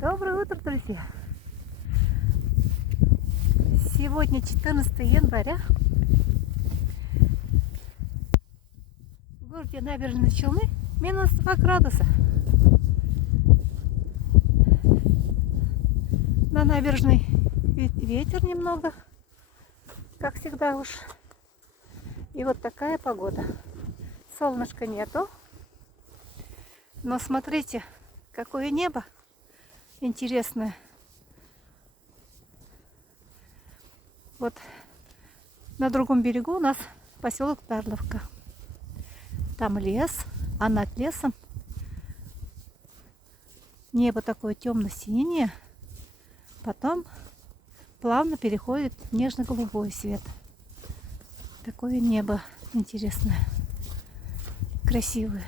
Доброе утро, друзья! Сегодня 14 января. В городе Набережные Челны минус 2 градуса. На набережной ветер немного, как всегда уж. И вот такая погода. Солнышка нету. Но смотрите, какое небо интересное. Вот на другом берегу у нас поселок Тарловка. Там лес, а над лесом небо такое темно-синее, потом плавно переходит в нежно-голубой цвет. Такое небо интересное, красивое.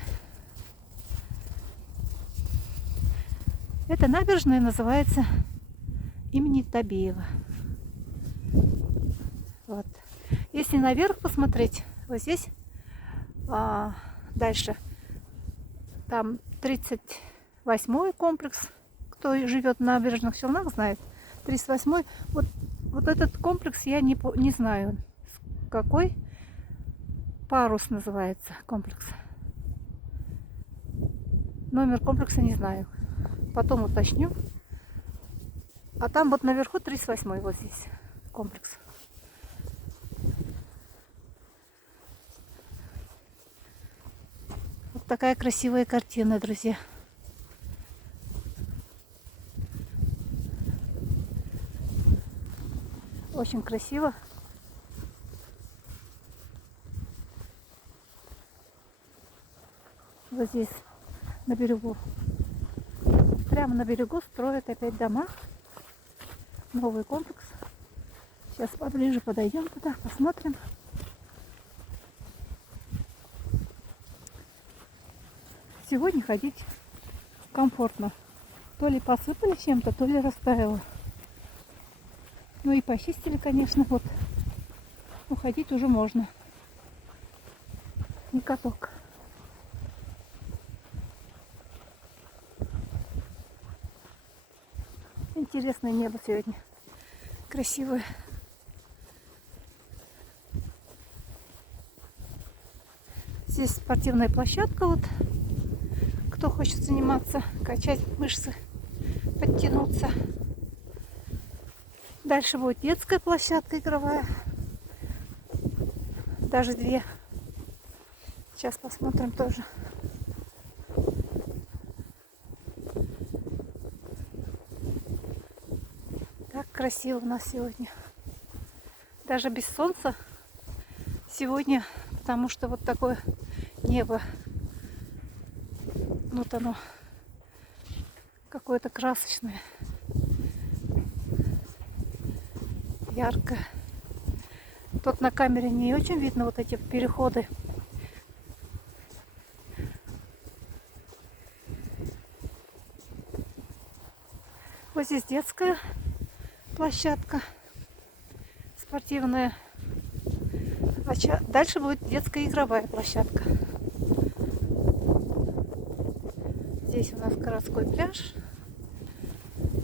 Эта набережная называется имени Табеева. Вот. Если наверх посмотреть, вот здесь дальше, там 38-й комплекс, кто живет на набережных Челнах, знает. 38-й, вот этот комплекс я не знаю, какой парус называется комплекс. Номер комплекса не знаю. Потом уточню. А там вот наверху 38-й, вот здесь комплекс. Вот такая красивая картина, друзья. Очень красиво. Вот здесь на берегу. Прямо на берегу строят опять дома. Новый комплекс. Сейчас поближе подойдем туда, посмотрим. Сегодня ходить комфортно. То ли посыпали чем-то, то ли растаяло. Ну и почистили, конечно, вот. Но ходить уже можно. Не каток. Интересное небо сегодня. Красивое. Здесь спортивная площадка. Вот. Кто хочет заниматься, качать мышцы, подтянуться. Дальше будет детская площадка игровая. Даже две. Сейчас посмотрим тоже. Так красиво у нас сегодня. Даже без солнца сегодня, потому что вот такое небо. Вот оно какое-то красочное. Ярко. Тут на камере не очень видно вот эти переходы. Вот здесь детская площадка спортивная. А дальше будет детская игровая площадка. Здесь у нас городской пляж.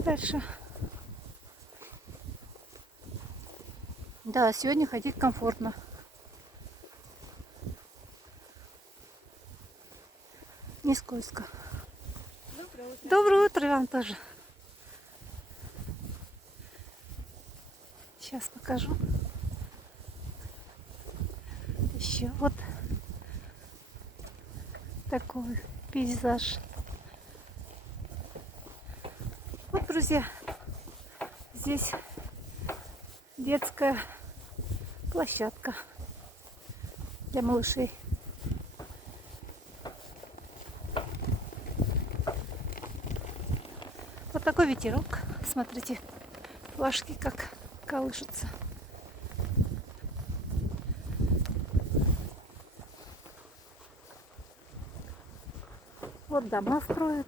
Дальше. Да, сегодня ходить комфортно. Не скользко. Доброе утро. Доброе утро вам тоже. Сейчас покажу. Еще вот такой пейзаж. Вот, друзья, здесь детская площадка для малышей. Вот такой ветерок. Смотрите, флажки как колышутся. Вот дома строят.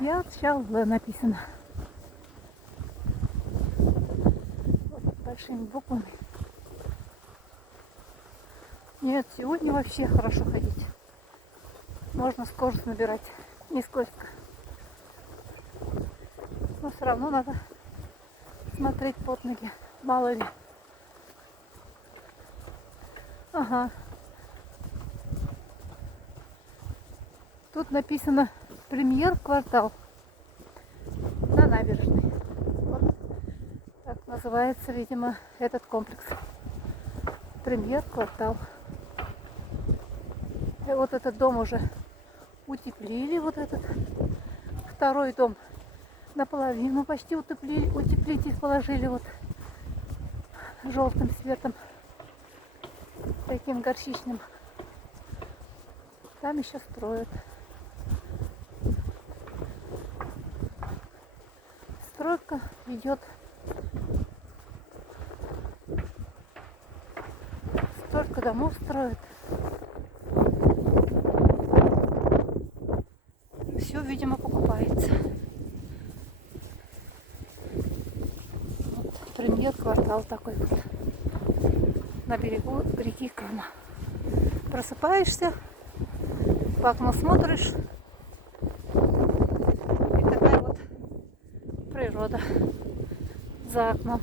Я отвечал, написано. большими буквами. Нет, сегодня вообще хорошо ходить. Можно скорость набирать, не скользко. Но все равно надо смотреть под ноги, мало ли. Ага. Тут написано «Премьер-квартал» на набережной. Вот так называется, видимо, этот комплекс. Премьер-квартал. И вот этот дом уже утеплили, вот этот второй дом наполовину почти утеплили, утеплитель положили вот желтым цветом, таким горчичным. Там еще строят. Стройка идет. Столько домов строят. Все, видимо, покупается. Вот, премьер-квартал такой вот на берегу реки Кама. Просыпаешься, в окно смотришь, и такая вот природа за окном.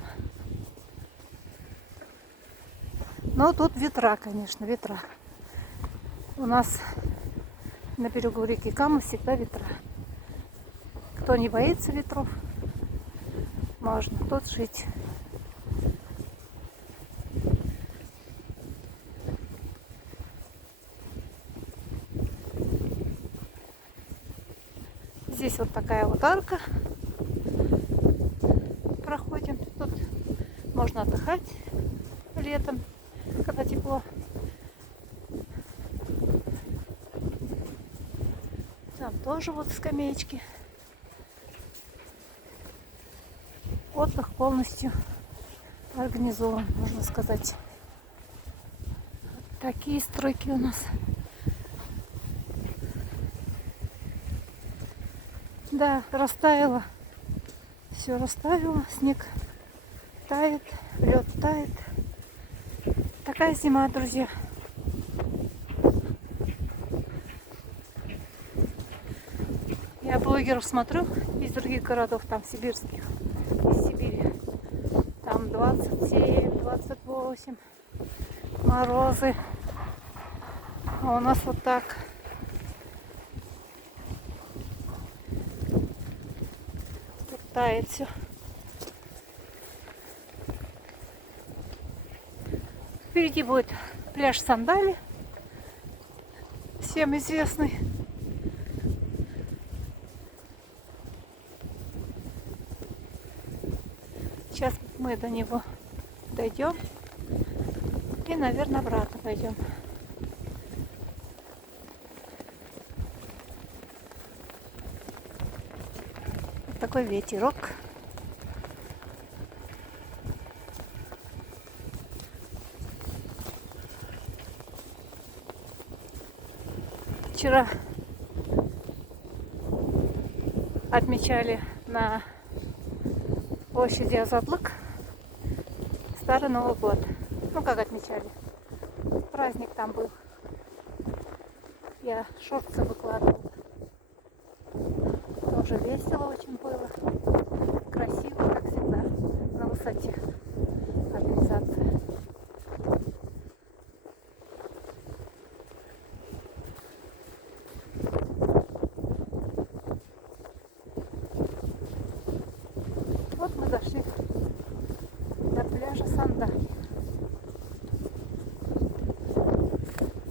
Но тут ветра, конечно, ветра. У нас на берегу реки Кама всегда ветра. Кто не боится ветров, можно тут жить. Здесь вот такая вот арка. Проходим. Тут можно отдыхать летом, когда тепло. Там тоже вот скамеечки. Отдых полностью организован, можно сказать. Вот такие стройки у нас. Да, растаяло. Все растаяло. Снег тает, лед тает. Такая зима, друзья. Я блогеров смотрю из других городов, там сибирских, из Сибири. Там 27, 28 морозы. А у нас вот так. Тут тает все. Впереди будет пляж Сандали, всем известный. Сейчас мы до него дойдем и, наверное, обратно пойдем. Вот такой ветерок. Вчера отмечали на площади Азатлык Старый Новый год. Ну, как отмечали? Праздник там был. Я шорты выкладывала. Тоже весело очень было. Красиво, как всегда, на высоте организация. Вот мы дошли до пляжа Сандали.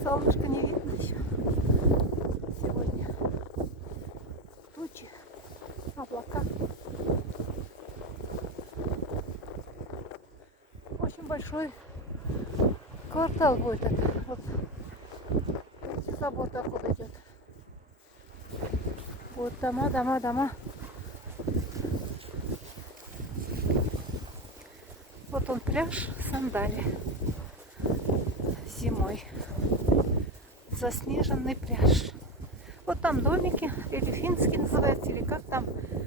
Солнышко не видно еще сегодня. Тучи, облака. Очень большой квартал будет это. Вот видите, забор откуда идет. Вот дома, дома, дома. Вот он пляж Сандали зимой. Заснеженный пляж. Вот там домики, или финский называется, или как там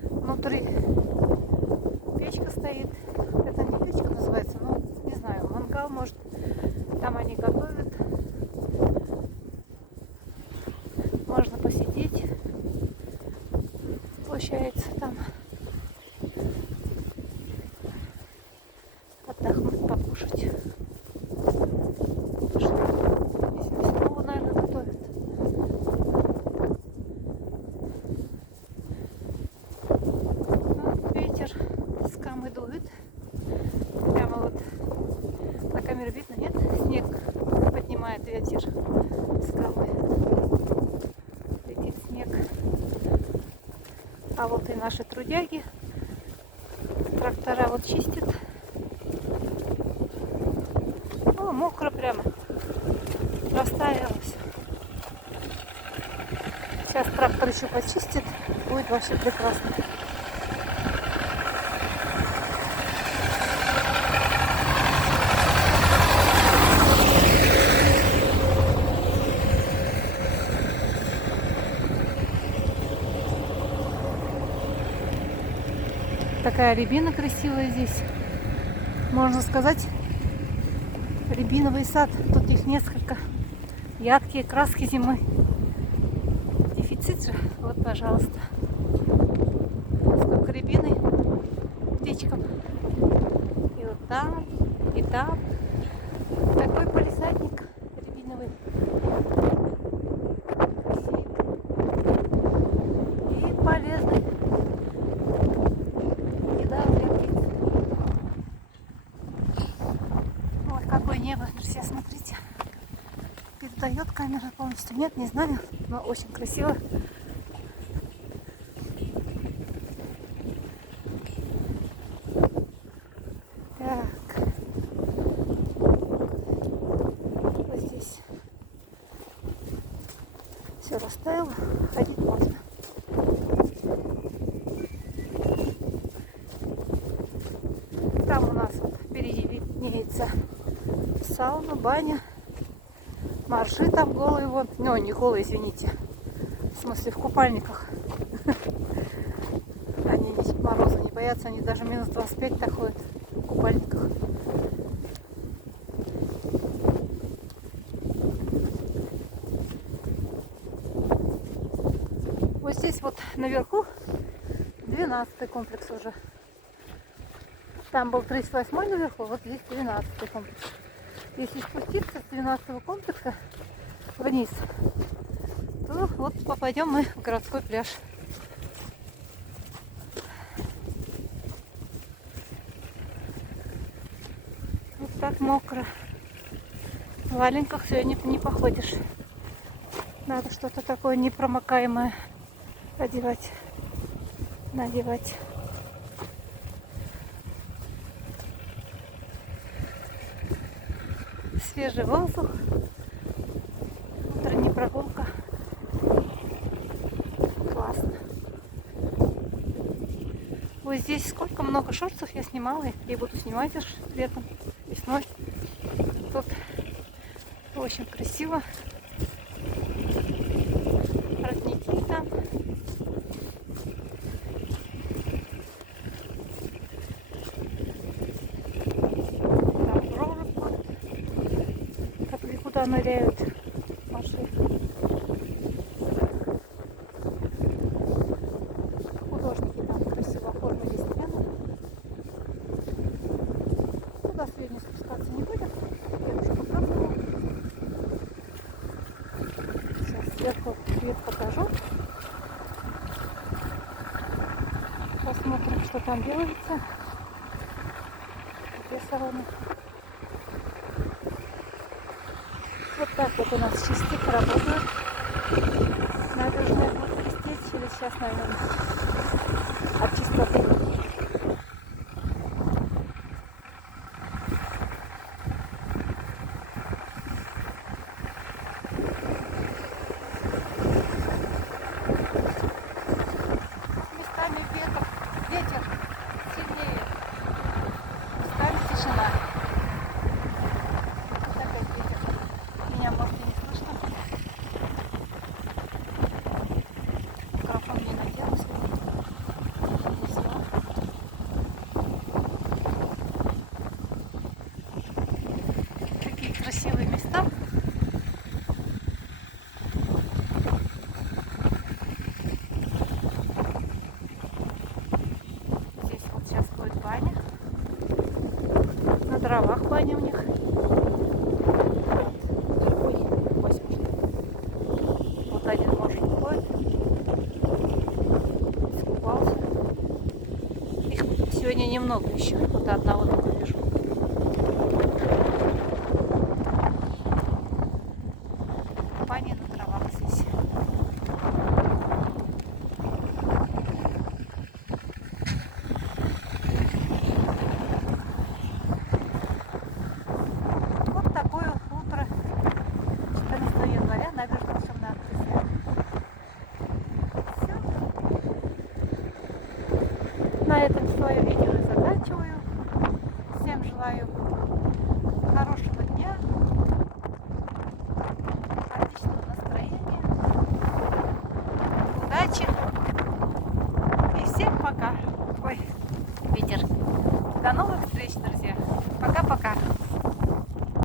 внутри печка стоит. Это не печка называется, но получается там отдохнуть, покушать. Здесь мясного, наверное, готовят. Ну, ветер с камы дует. Прямо вот на камере видно, нет? Снег поднимает ветер с камы. Летит снег. А вот и наши трудяги. Трактора вот чистят. О, мокро прямо. Растаялось. Сейчас трактор еще почистит. Будет вообще прекрасно. Такая рябина красивая здесь. Можно сказать, рябиновый сад. Тут их несколько. Яркие краски зимы. Дефицит же. Вот, пожалуйста. Сколько рябины птичкам. И вот там, и там. Такой палисадник рябиновый. Красивый. И полезный. Небо, друзья, смотрите, передает камера полностью. Нет, не знаю, но очень красиво. Так, вот здесь все растаяло, ходить можно. Там у нас вот впереди виднеется сауна, баня, моржи там голые, вот, ну не голые, извините, в смысле в купальниках. Они мороза не боятся, они даже минус 25 так ходят в купальниках. Вот здесь вот наверху 12-й комплекс уже. Там был 38-й наверху, вот здесь 12-й комплекс. Если спуститься с 12-го комплекса вниз, то вот попадем мы в городской пляж. Вот так мокро. В валенках сегодня не походишь. Надо что-то такое непромокаемое одевать, надевать. Свежий воздух, утренняя прогулка. Классно. Вот здесь сколько много шортов я снимала и буду снимать аж летом, весной. Тут очень красиво. Родники там. Куда ныряют машины. Художники там красиво оформили стену. Туда сегодня спускаться не будем. Я уже показывала. Сейчас сверху вид покажу. Посмотрим, что там делается. Где салоны. Вот так вот у нас частицы работают. Набережная будет блестеть через час, наверное, от чистоты. Местами ветер сильнее, местами тишина. Меня может и не слышно. Микрофон не надела сегодня. дровах баня у них. Ой, Васюша. Вот один муж ходит. Искупался. Их сегодня немного еще. Вот одного только вижу. Баня на дровах здесь. Вот такое утро 14 января, набережная Шамнадзе. Все. На этом свое видео и заканчиваю. Всем желаю хорошего дня, отличного настроения, удачи и всем пока. Ой, ветер. До новых встреч, друзья. Пока-пока.